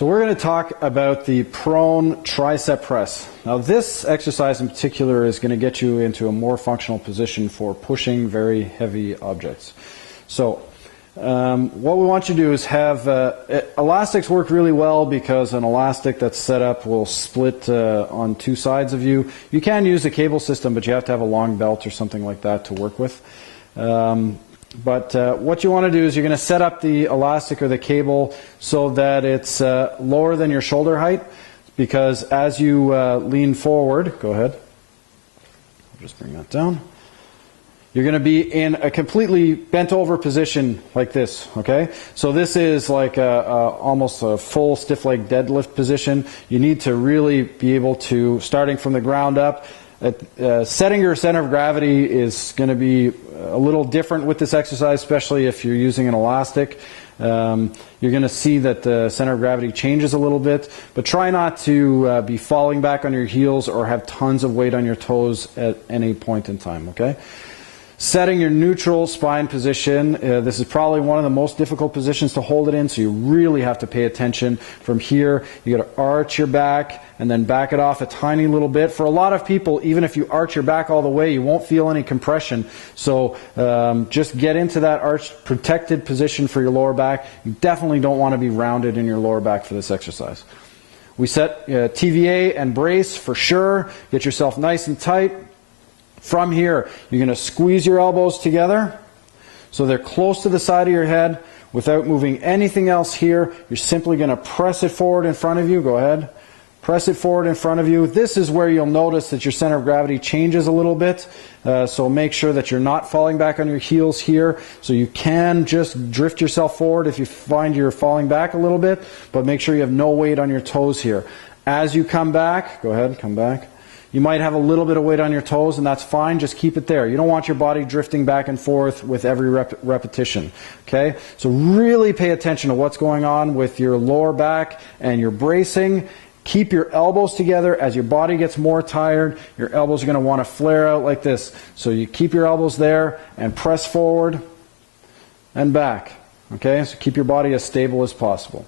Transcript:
So we're going to talk about the prone tricep press. Now this exercise in particular is going to get you into a more functional position for pushing very heavy objects. So what we want you to do is have elastics work really well because an elastic that's set up will split on two sides of you. You can use a cable system, but you have to have a long belt or something like that to work with. But what you want to do is you're going to set up the elastic or the cable so that it's lower than your shoulder height, because as you lean forward, go ahead, I'll just bring that down, you're going to be in a completely bent over position like this, okay? So this is like almost a full stiff leg deadlift position. You need to really be able to, starting from the ground up, setting your center of gravity is going to be a little different with this exercise, especially if you're using an elastic. You're going to see that the center of gravity changes a little bit, but try not to be falling back on your heels or have tons of weight on your toes at any point in time, okay? Setting your neutral spine position, this is probably one of the most difficult positions to hold it in, so you really have to pay attention. From here, you got to arch your back and then back it off a tiny little bit. For a lot of people, even if you arch your back all the way, you won't feel any compression. So just get into that arched, protected position for your lower back. You definitely don't want to be rounded in your lower back for this exercise. We set TVA and brace for sure. Get yourself nice and tight. From here, you're going to squeeze your elbows together so they're close to the side of your head without moving anything else here. You're simply going to press it forward in front of you. Go ahead. Press it forward in front of you. This is where you'll notice that your center of gravity changes a little bit. So make sure that you're not falling back on your heels here. So you can just drift yourself forward if you find you're falling back a little bit, but make sure you have no weight on your toes here. As you come back, go ahead, come back. You might have a little bit of weight on your toes, and that's fine. Just keep it there. You don't want your body drifting back and forth with every repetition. Okay? So really pay attention to what's going on with your lower back and your bracing. Keep your elbows together. As your body gets more tired, your elbows are going to want to flare out like this. So you keep your elbows there and press forward and back. Okay? So keep your body as stable as possible.